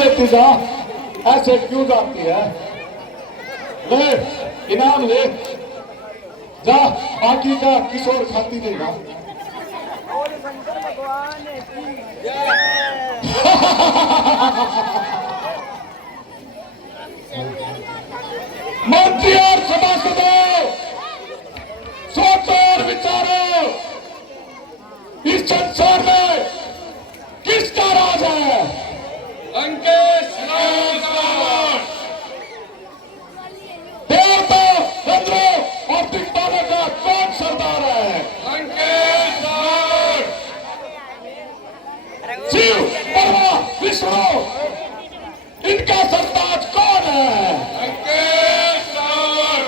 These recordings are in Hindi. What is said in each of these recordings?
लेती जा, ऐसे क्यों जाती है? ले इनाम ले जा, बाकी का किशोर खाती देगा। मंत्री और सभासदों, सोचो और विचारो, इस संसार में किसका राज है? लंकेश रावण। देवता, रुद्र और दिक्पालों का कौन सरदार है? लंकेश रावण। शिव, ब्रह्मा, विष्णु, इनका सरताज कौन है? लंकेश रावण।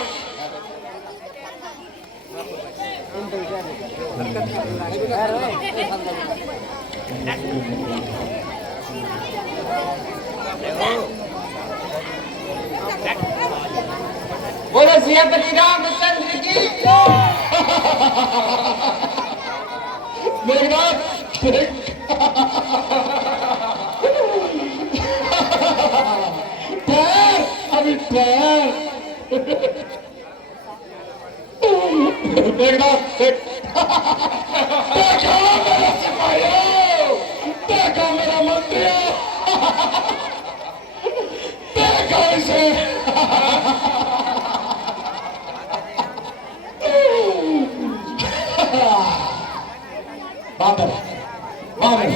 बोलो सियापति रामचंद्र की। मेघनाथ, ठहर, अभी ठहर। मेघनाथ, देखा मेरा सिपाहियों, देखा मेरा मंत्रियों, देखा इसे। बादल, बादल,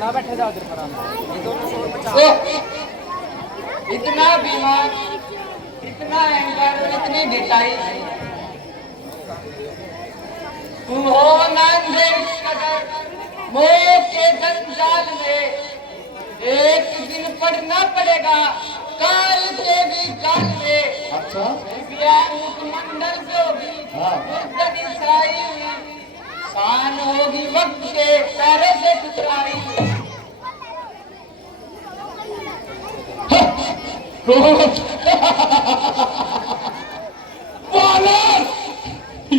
ना बैठे जाओ इतना बीमार, इतना एंकर, इतनी ढिलाई, तुम हो नांदे कदर मोह के जंजाल में। एक दिन पढ़ना पड़ेगा काल के भी काल में। अच्छा, मुखमंडल जो भी शान होगी वक्त के पैरों से टुकराई।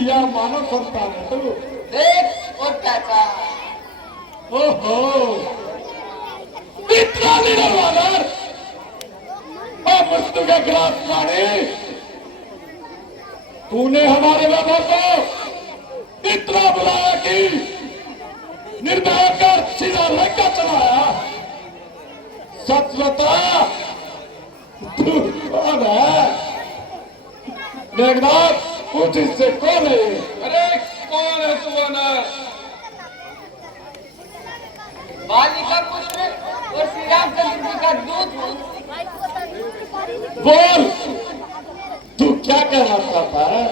या मानव संतान है तो देख और चाचा, ओहो, इतना लीडर वानर और मृत्यु के गिलास पानी। तूने हमारे लोगों को इतना बुलाया कि निर्भय कर सीधा लंका चलाया। सच बता, तू कौन है? मेघनाथ, पूछ इससे कौन है? अरे कौन है तू वानर? बाली का पुत्र और श्री रामचंद्र जी का दूत। बोल, तू क्या कहना चाहता है?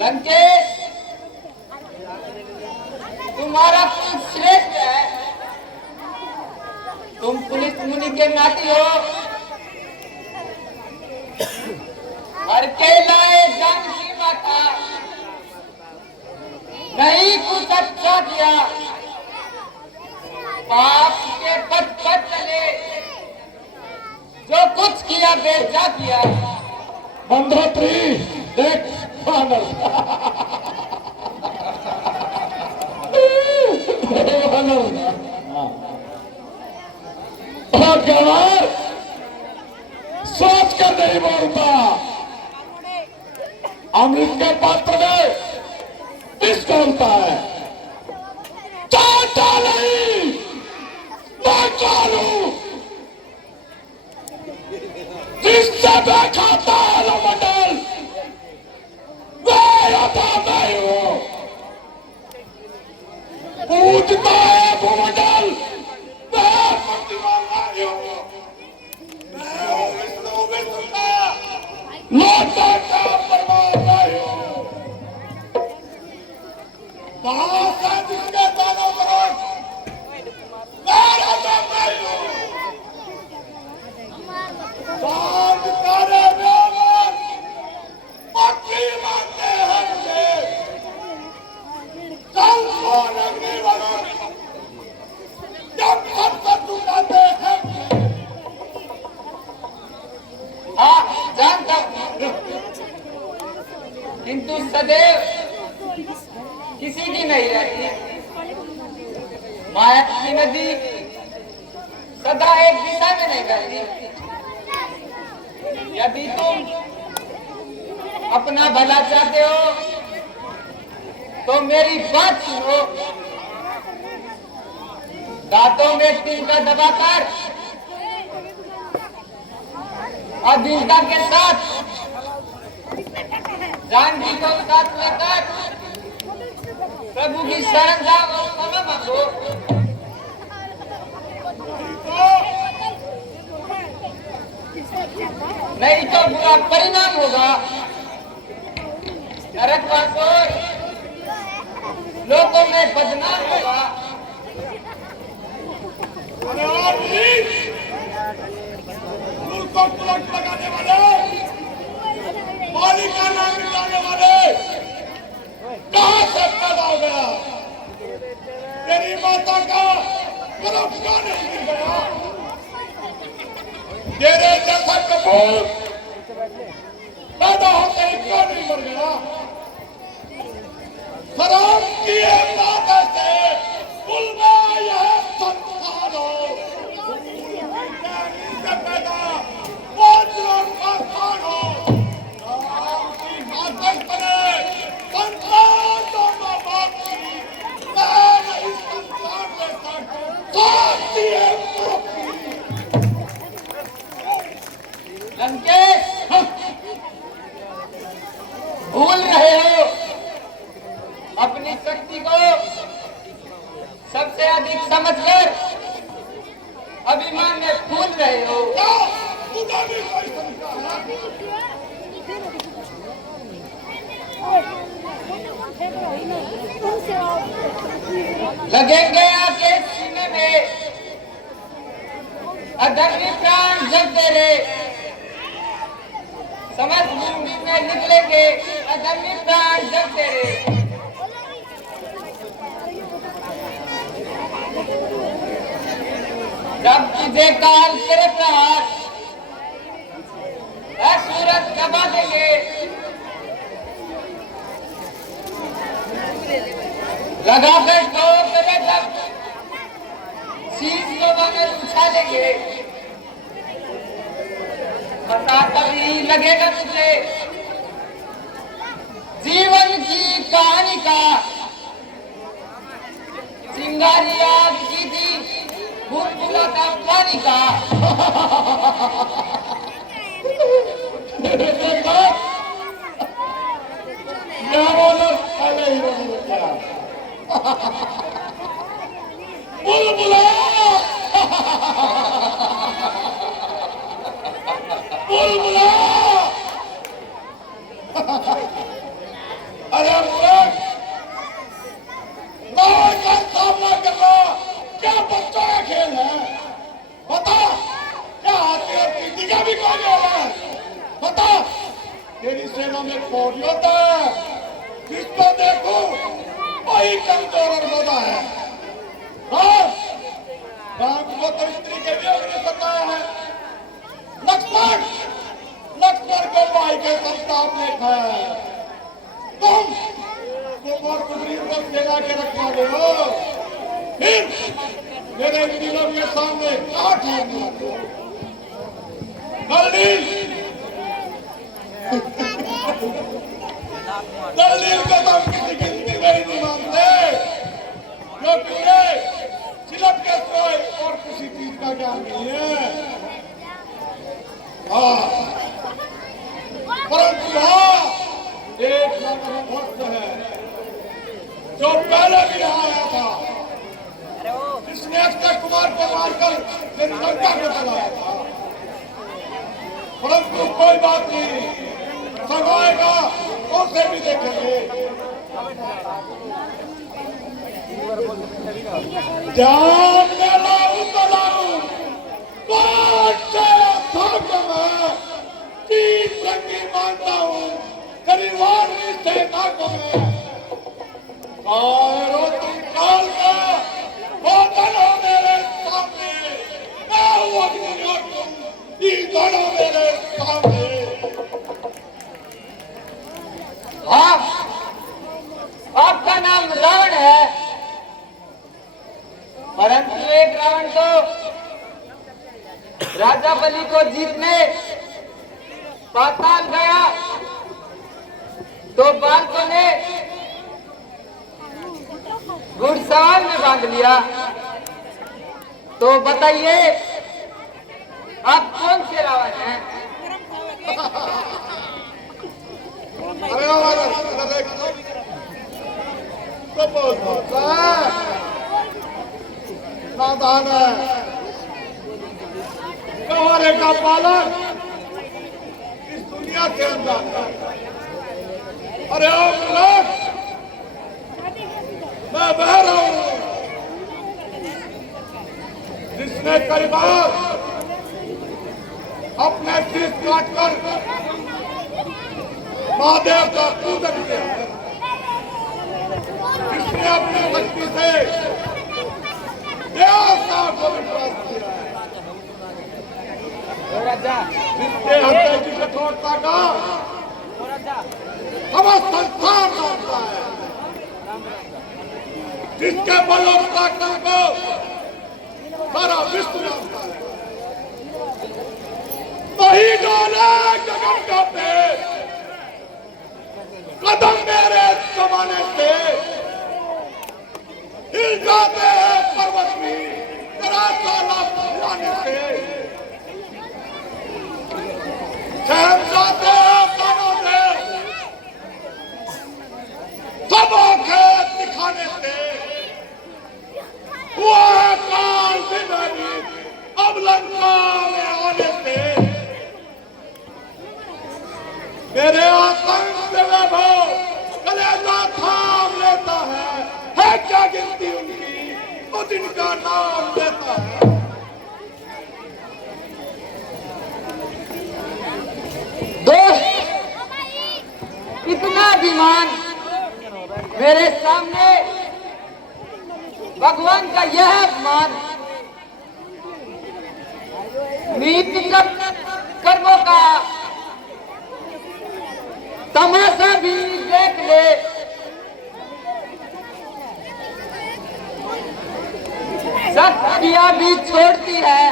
लंकेश, तुम्हारा कुल श्रेष्ठ है। तुम पुलिस मुनि के नाती हो। हर के लाए जानकी माता, नहीं कुछ अच्छा किया, पाप के पथ पर चले, जो कुछ किया बेजा किया। मंदोत्री, देख वानर, वानर, और गंवार सोच कर नहीं बोलता। अमृत के पात्र में इस बोलता है, चाटा नहीं, मैं चालू, जिससे मैं खाता है मंडल, मैं आता नहीं हूं। पूजता है भूमंडल, मैं प्रतिमा नहीं हूं। मैं हूं विष्णु, विष्णु का लौटा का परमात्मा नहीं हूं। कहां से जिसके दानों करो, मैं राजा नहीं हूं। साध करे व्यावर, पक्षी मानते हैं मुझे, कल कौन अग्नि वालों, जब सब टुटाते हैं। हाँ जानता हूं, किंतु सदैव किसी की नहीं रहती। माया की नदी सदा एक दिशा में नहीं बहती। यदि तुम अपना भला चाहते हो तो मेरी बात सुनो। दांतों में तिनका दबाकर और दृढ़ता के साथ जान जी को साथ लेकर प्रभु की शरण जाओ और क्षमा मांगो। नहीं तो बुरा परिणाम होगा। नरकवास और लोगों में बदनाम होगा। मुल्क को पलट लगाने वाले, मालिक का नाम मिटाने वाले कहां से पैदा हो गया? तेरी माता का गर्भ क्यों नहीं गिर गया? तेरे जैसा कपूर पैदा होते ही क्यों नहीं मर गया? हराम किए माता से बुलवा यह संसार हो। पैदा बहुत लोग आसान हो। राम की घातक बने संसार तो माँ बाप की, मैं नहीं संसार में शांति है लंकेश, भूल रहे हो अपनी शक्ति को सबसे अधिक समझकर अभिमान में फूल रहे हो। लगेंगे आके सीने में अधर्मी प्राण जब तेरे समझ भूमि में निकलेंगे अधर्मी प्राण जब तेरे। जब तुझे काल तेरे प्रहार सूरत दबा देंगे, लगा कर ठोक तेरे जब शीश लोगों में उछालेंगे, पता तभी लगेगा तुझे जीवन की कहानी का। चिंगारी आग की थी भूल का पानी का। बुलबुला बुलबुला अरे का सामना करना क्या बच्चों का खेल है? बता क्या हाथी और पीती का भी कोई खेल है? बता तेरी सेना में कौन होता है? जिसको देखो वही कमजोर और मजा है। राम को तो स्त्री के वियोग ने सताया है। लक्ष्मण को भाई के संताप ने खाया है। तुम और सुग्रीव को सेना के रखवा दे हो, फिर मेरे दिलों के सामने क्या ठीक दलील को तो किसी गिनती में ही नहीं मानते, जो पूरे चिलट के सोए और किसी चीज का ज्ञान नहीं है। परंतु एक भक्त है जो पहले भी यहाँ आया था, जिसने अक्षय कुमार को मारकर लंका को चलाया था। परंतु कोई बात नहीं, सगाएगा उसे भी देखेंगे। जान में लाऊं तो लाऊं, मानता हूँ परिवार से ना कमे और तुम काल का बोतल हो मेरे सामने, मैं हूँ अग्नि और तुम ईंधन हो मेरे सामने। हाँ, नाम रावण है, परंतु एक रावण तो राजा बलि को जीतने पाताल गया, तो बालकों ने घुड़सवार में बांध लिया। तो बताइए आप कौन से रावण हैं? अरे तो बहुत नादान है, गवारे का पालन इस दुनिया के अंदर है। अरे लोग, मैं बह रहा हूं, जिसने कई बार अपने शीश काटकर महादेव का पूजन किया, जिसने अपनी शक्ति से देवता को विश्वास किया, जिसके हृदय की कठोरता का समस्त संसार जानता है, जिसके बलोत्ता को सारा विश्व जानता है, वही डोले गगन का पेड़, कदम मेरे जमाने से हिल जाते हैं पर्वत भी तेरा साला जाने से, शहर जाते हैं कानों से सब आंखें दिखाने से, हुआ है काल बिनानी अब लंका में आने से, मेरे आतंक से वैभव कलेजा थाम लेता है क्या गिनती उनकी, वो जिनका नाम लेता है। दोस्त, इतना अभिमान मेरे सामने, भगवान का यह अपमान, नीति कर्मों का तमाशा भी देख ले, शक्तियां भी छोड़ती है,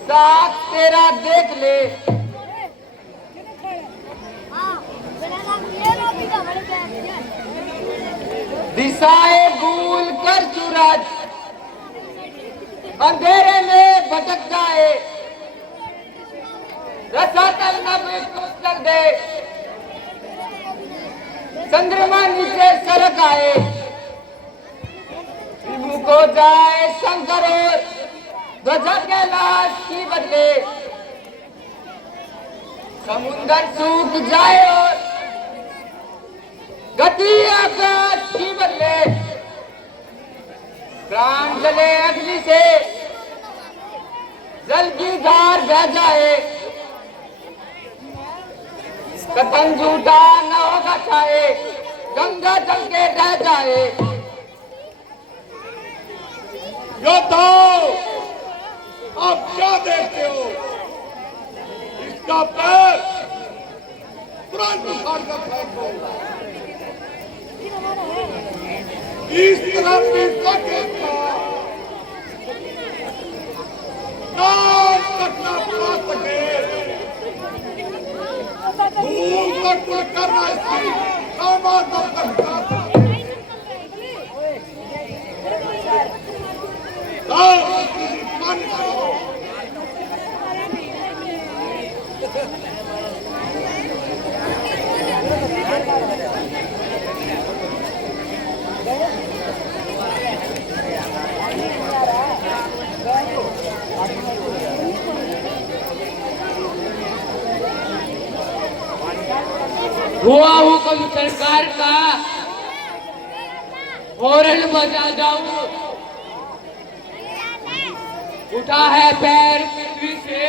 साथ तेरा देख ले। दिशाएं भूल कर सूरज अंधेरे में भटक जाए, रसातल नभ कर दे, चंद्रमा नीचे सरक आए, विमुख हो जाए शंकर और ध्वजा कैलाश की बदले, समुद्र सूख जाए और गति आकाश की बदले, प्राण जले अग्नि से जल की धार बह जाए, कथन झूठा न होगा छाए, गंगा जल के रह जाए। योद्धाओ, आप क्या देखते हो? इसका पैर तुरंत उखाड़ कर फेंक दो। इस तरफ भी सकेगा, नाम तक न पा सके, भूल तक न करना इसकी, सामान तक न सके। मान करो, हुआ हुक्म सरकार का, हॉर्न बजा जाऊं, उठा है पैर पृथ्वी से,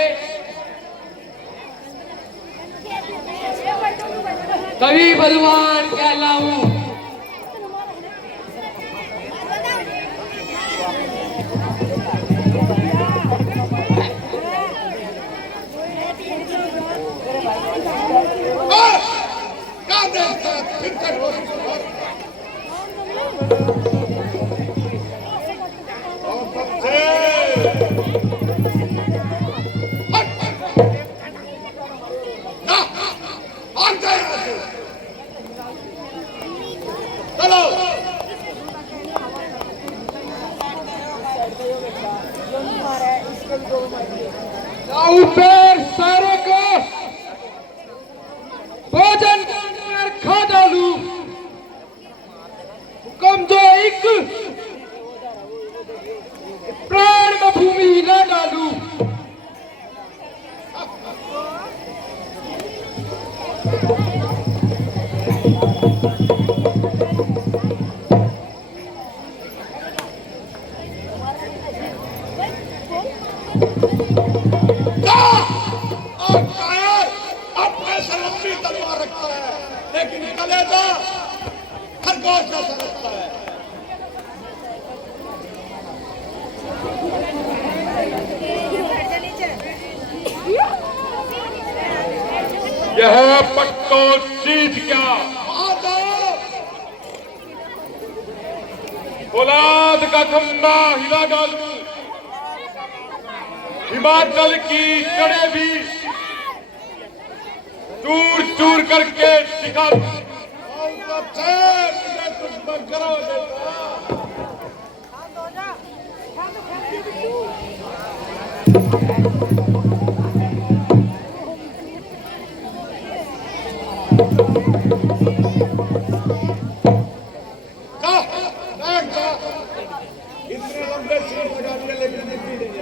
कभी बलवान कहलाऊं। क्या देखता है? फिर तक चलो ऊपर सारे को भोजन कर खा डालू हुक्म जो एक प्राण में भूमि हिला डालू और कायर अपने से लंबी तलवार रखता है, लेकिन कलेजा खरगोश जैसा रखता है। यह पट्टो जीत गया। औलाद का खंबा हिला डालू हिमाचल की कड़े भी चूर चूर करके दिखा इतने लंबे सिर लगाने लेकिन निकली नहीं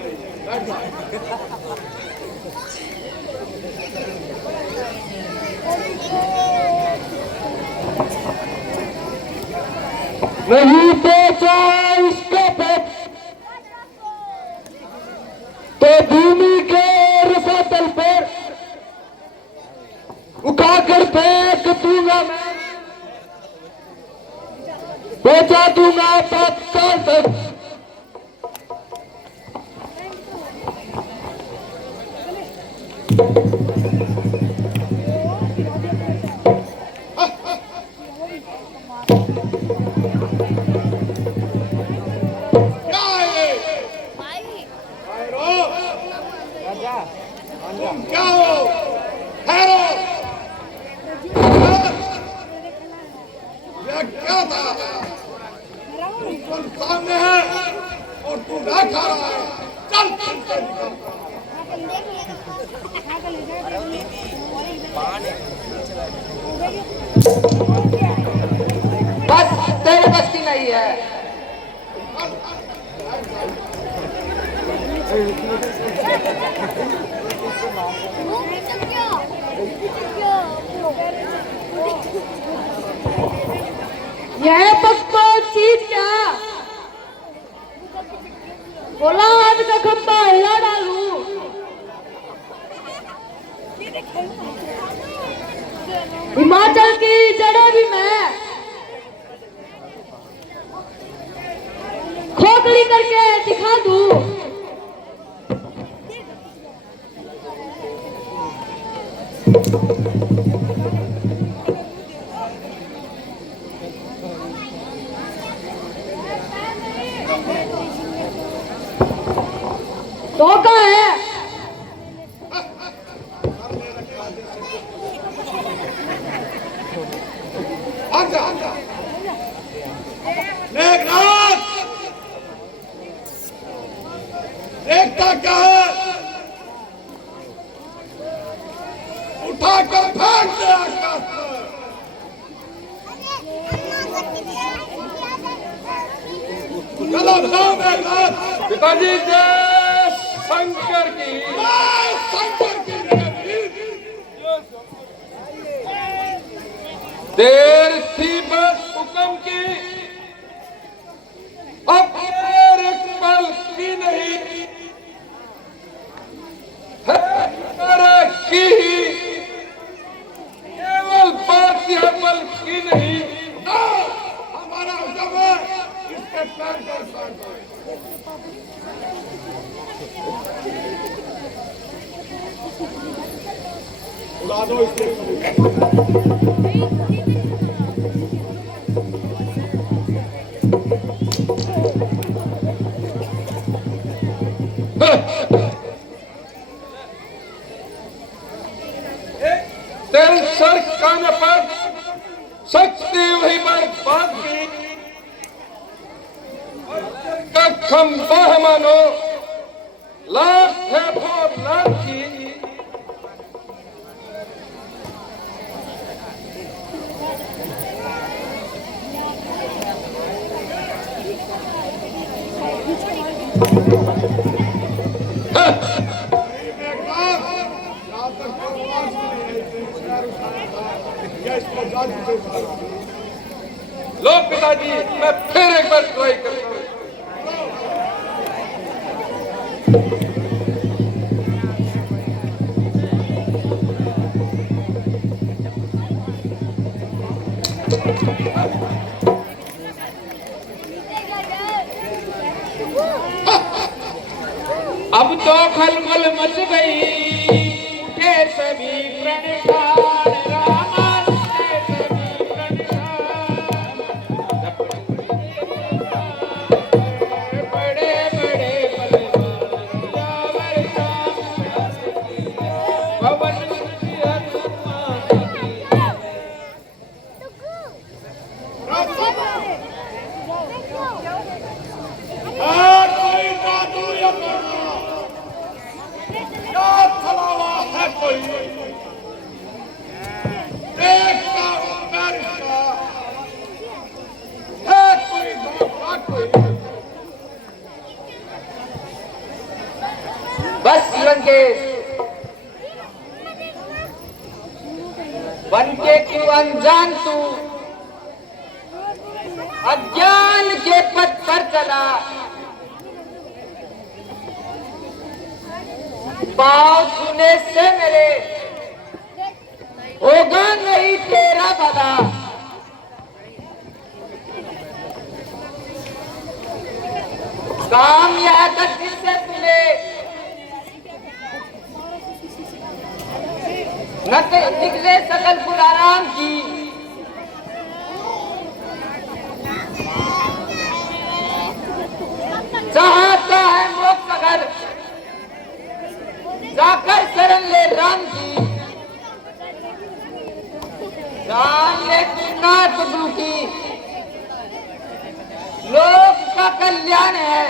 आई। नहीं बेचा इसका पेट तो भूमि के रसातल पर उठाकर फेंक दूंगा मैं, बेचा दूंगा तत्काल तक। क्या हो ठहरो, यह क्या था? तुम सामने है और तू ना खा रहा है। चल चल चल बस तेरे बस की नहीं है। यह पक्का चीज क्या बोला हाथ का खंबा हिला डालू हिमाचल की जड़ें भी मैं खोखली करके दिखा दूं। धोखा है मेघनाथ, देखता क्या है? उठाकर फेंक दे आकाश पर। चलो जाओ मेघनाथ। पिताजी जय शंकर की। जय शंकर की जय। देर थी बस हुक्म की, अब देर एक पल की नहीं है की ही, केवल बात यह पल की नहीं। हमारा हुक्म है, इसके पैर पर साथ दो। उड़ा दो इसके। तेरे सर कान पर शक्ति वही पर बात की का खंबा है मानो लाख है बहुत लाख की। लो पिताजी, मैं फिर एक बार ट्राई करता हूँ। अब तो खलबल मच गई के सभी प्रणकार राम के सभी प्रणकार बड़े बड़े बलवान पवन कोई जादू या क्या फलावा है कोई देखता हूँ मैं रिश्ता है कोई धोखा कोई। बस लंकेश बन के क्यों अनजान तू अज्ञान के पथ पर चला पाँव छूने से मेरे होगा नहीं तेरा भला। काम यह करने से तुझे न निकले सकल पुराराम की चाहता है मोक्ष अगर जाकर शरण ले राम की जान ले नाथ की लोक का कल्याण है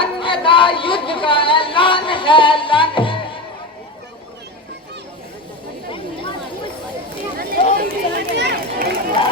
अन्यथा युद्ध का ऐलान है।